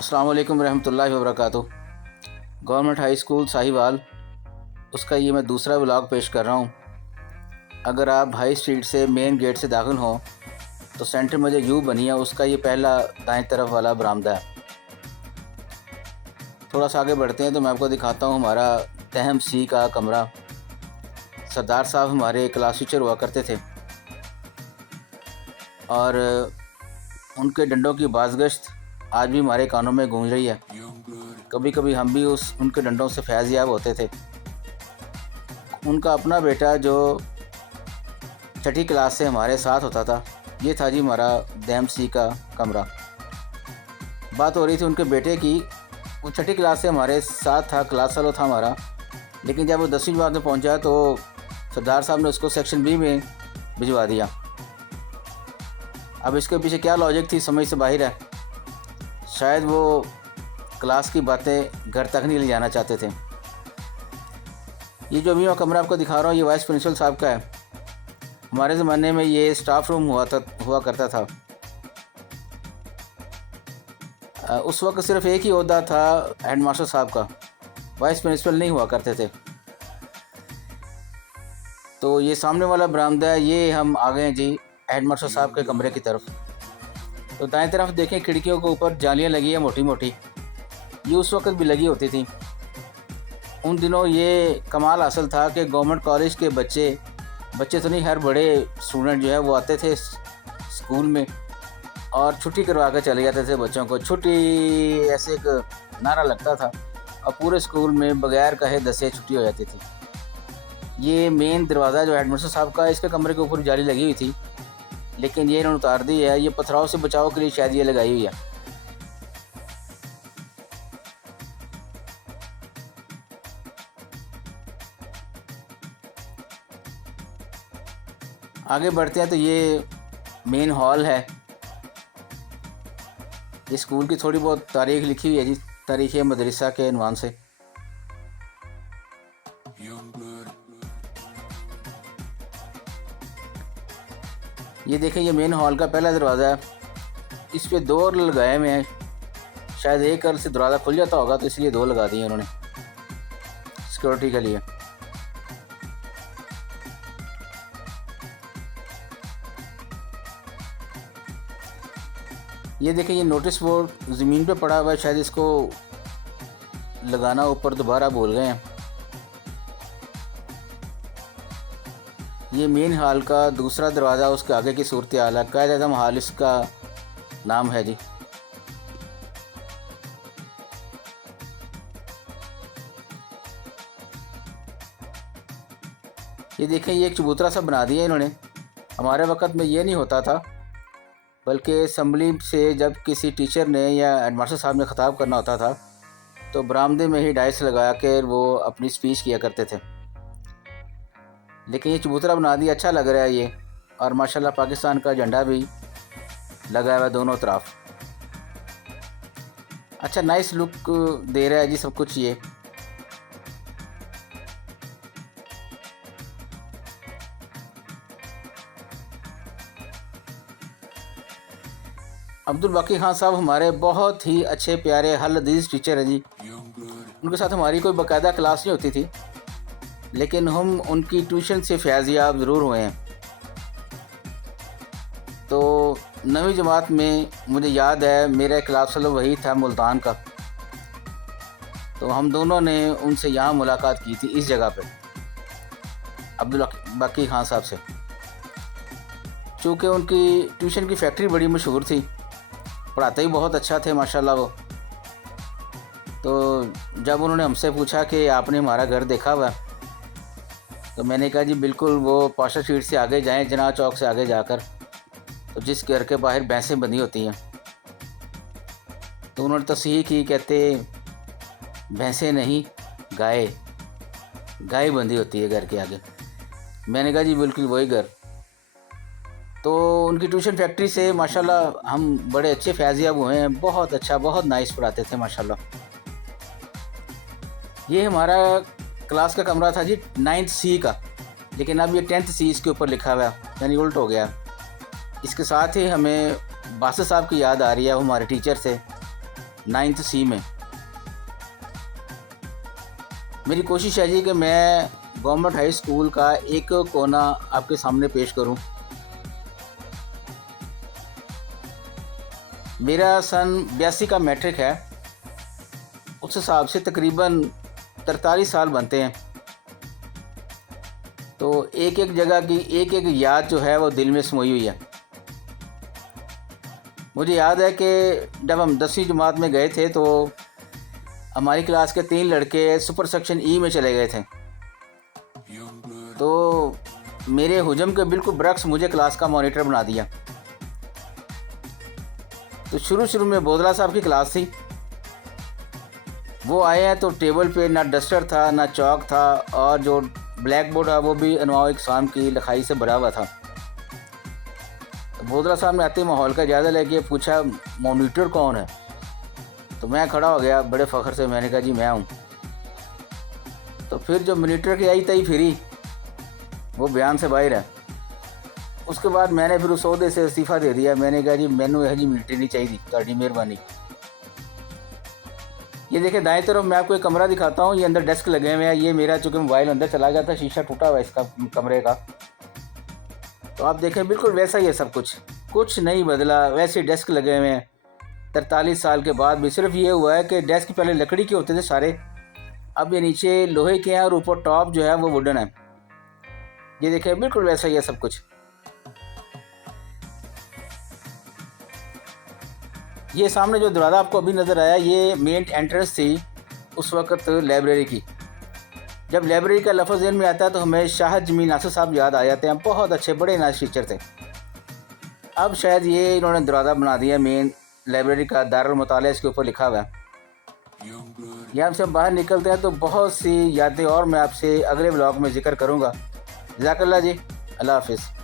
अस्सलाम वालेकुम रहमतुल्लाहि व बरकातुहू। गवर्नमेंट हाई स्कूल साहिवाल, उसका ये मैं दूसरा व्लॉग पेश कर रहा हूँ। अगर आप हाई स्ट्रीट से मेन गेट से दाखिल हों तो सेंटर में जो यू बनी है उसका ये पहला दाएं तरफ वाला बरामदा है। थोड़ा सा आगे बढ़ते हैं तो मैं आपको दिखाता हूँ हमारा तहम सी का कमरा। सरदार साहब हमारे क्लास टीचर हुआ करते थे और उनके डंडों की बाज़गश्त आज भी हमारे कानों में गूंज रही है। कभी कभी हम भी उनके डंडों से फैज़ याब होते थे। उनका अपना बेटा जो छठी क्लास से हमारे साथ होता था, ये था जी हमारा तहम सी का कमरा। बात हो रही थी उनके बेटे की। वो छठी क्लास से हमारे साथ था, क्लास फेलो था हमारा, लेकिन जब वो 10वीं जमात में पहुंचा तो सरदार साहब ने उसको सेक्शन बी में भिजवा दिया। अब इसके पीछे क्या लॉजिक थी समझ से बाहर है। शायद वो क्लास की बातें घर तक नहीं ले जाना चाहते थे। ये जो अभी मैं कमरा आपको दिखा रहा हूँ ये वाइस प्रिंसिपल साहब का है। हमारे ज़माने में ये स्टाफ रूम हुआ करता था। उस वक्त सिर्फ एक ही ओहदा था हेड मास्टर साहब का, वाइस प्रिंसिपल नहीं हुआ करते थे। तो ये सामने वाला बरामदा है, ये हम आ गए जी हेड मास्टर साहब के कमरे की तरफ। तो दाएं तरफ देखें, खिड़कियों के ऊपर जालियाँ लगी है मोटी मोटी, ये उस वक्त भी लगी होती थी। उन दिनों ये कमाल हासिल था कि गवर्नमेंट कॉलेज के बच्चे तो नहीं, हर बड़े स्टूडेंट जो है वो आते थे स्कूल में और छुट्टी करवा कर चले जाते थे बच्चों को। छुट्टी ऐसे एक नारा लगता था और पूरे स्कूल में बगैर कहे दसे छुट्टी हो जाती थी। ये मेन दरवाज़ा जो हेडमास्टर साहब का, इसके कमरे के ऊपर जाली लगी हुई थी, लेकिन ये इन्होंने उतार दी है। ये पथराव से बचाव के लिए शायद ये लगाई हुई है। आगे बढ़ते हैं तो ये मेन हॉल है। ये स्कूल की थोड़ी बहुत तारीख लिखी हुई है जी, तारीख़ मदरसा के अनवान से। ये देखें, ये मेन हॉल का पहला दरवाज़ा है। इस पे दो लगाए हुए हैं, शायद एक अर से दरवाज़ा खुल जाता होगा तो इसलिए दो लगा दिए उन्होंने सिक्योरिटी के लिए। ये देखें, ये नोटिस बोर्ड ज़मीन पे पड़ा हुआ है, शायद इसको लगाना ऊपर दोबारा भूल गए हैं। ये मेन हॉल का दूसरा दरवाज़ा, उसके आगे की सूरत हाल है। कायद आज़म हॉल इसका नाम है जी। ये देखें, ये एक चबूतरा सा बना दिया इन्होंने। हमारे वक्त में ये नहीं होता था, बल्कि असम्बली से जब किसी टीचर ने या हेडमास्टर साहब ने ख़िताब करना होता था तो बरामदे में ही डाइस लगा कर वो अपनी स्पीच किया करते थे। लेकिन ये चबूतरा बना दिया, अच्छा लग रहा है ये। और माशाल्लाह पाकिस्तान का झंडा भी लगा हुआ है दोनों तरफ। अच्छा नाइस लुक दे रहा है जी सब कुछ ये। अब्दुल बाकी खान साहब हमारे बहुत ही अच्छे प्यारे हल अजीज़ टीचर हैं जी। उनके साथ हमारी कोई बाकायदा क्लास नहीं होती थी, लेकिन हम उनकी ट्यूशन से फैज़याब ज़रूर हुए हैं। तो 9वीं जमात में मुझे याद है मेरा क्लास फेलो वही था मुल्तान का। तो हम दोनों ने उनसे यहाँ मुलाकात की थी इस जगह पे, अब्दुल बाकी खान साहब से। चूँकि उनकी ट्यूशन की फैक्ट्री बड़ी मशहूर थी, पढ़ाते ही बहुत अच्छा थे माशाल्लाह वो। तो जब उन्होंने हमसे पूछा कि आपने हमारा घर देखा हुआ, तो मैंने कहा जी बिल्कुल, वो पाशा स्ट्रीट से आगे जाएं, जना चौक से आगे जाकर, तो जिस घर के बाहर भैंसें बंधी होती हैं। तो उन्होंने तस्हीह की, कहते भैंसें नहीं, गाय बंधी होती है घर के आगे। मैंने कहा जी बिल्कुल वही घर। तो उनकी ट्यूशन फैक्ट्री से माशाल्लाह हम बड़े अच्छे फैज़याब हुए हैं। बहुत अच्छा, बहुत नाइस पढ़ाते थे माशाल्लाह। ये हमारा क्लास का कमरा था जी 9th C का, लेकिन अब ये 10th C इसके ऊपर लिखा हुआ है, यानी उल्ट हो गया। इसके साथ ही हमें बासत साहब की याद आ रही है, वो हमारे टीचर थे। 9th C में। मेरी कोशिश है जी कि मैं गवर्नमेंट हाई स्कूल का एक कोना आपके सामने पेश करूं। मेरा सन 82 का मैट्रिक है। उस हिसाब से तकरीबन 43 साल बनते हैं। तो एक एक जगह की एक एक याद जो है वो दिल में समोई हुई है। मुझे याद है कि जब हम 10वीं जमात में गए थे तो हमारी क्लास के 3 लड़के सुपर सेक्शन ई में चले गए थे। तो मेरे हुजम के बिल्कुल बरक्स मुझे क्लास का मॉनिटर बना दिया। तो शुरू में बोदला साहब की क्लास थी। वो आए हैं तो टेबल पे ना डस्टर था ना चौक था, और जो ब्लैक बोर्ड है वो भी अनवाउ इकसाम की लिखाई से भरा हुआ था। तो बोदला साहब ने आते माहौल का जायज़ा लेके पूछा मॉनिटर कौन है। तो मैं खड़ा हो गया बड़े फ़ख्र से, मैंने कहा जी मैं हूँ। तो फिर जो मॉनिटर की आई तई फिरी वो बयान से बाहर है। उसके बाद मैंने फिर उस ओहदे से इस्तीफ़ा दे दिया। मैंने कहा जी मैनू यह जी मिलिट्री नहीं चाहिए, ताड़ी मेहरबानी। ये देखें दाएं तरफ मैं आपको एक कमरा दिखाता हूँ। ये अंदर डेस्क लगे हुए हैं। ये मेरा चूँकि मोबाइल अंदर चला गया था, शीशा टूटा हुआ इसका कमरे का। तो आप देखें बिल्कुल वैसा ही है सब कुछ नहीं बदला, वैसे डेस्क लगे हुए हैं 43 साल के बाद भी। सिर्फ ये हुआ है कि डेस्क पहले लकड़ी के होते थे सारे, अब ये नीचे लोहे के हैं और ऊपर टॉप जो है वो वुडन है। ये देखें बिल्कुल वैसा ही है सब कुछ। ये सामने जो दरवाज़ा आपको अभी नज़र आया ये मेन एंट्रेंस थी उस वक़्त लाइब्रेरी की। जब लाइब्रेरी का लफ्ज़ ज़हन में आता है तो हमें शाह जमील नासिर साहब याद आ जाते हैं। बहुत अच्छे बड़े नाइस टीचर थे। अब शायद ये इन्होंने दरवाज़ा बना दिया मेन लाइब्रेरी का, दारुल मुतालिया इसके ऊपर लिखा हुआ है। यहाँ से हम बाहर निकलते हैं तो बहुत सी यादें और मैं आपसे अगले ब्लॉग में ज़िक्र करूँगा। जज़ाकल्लाह जी, अल्लाह हाफ़िज़।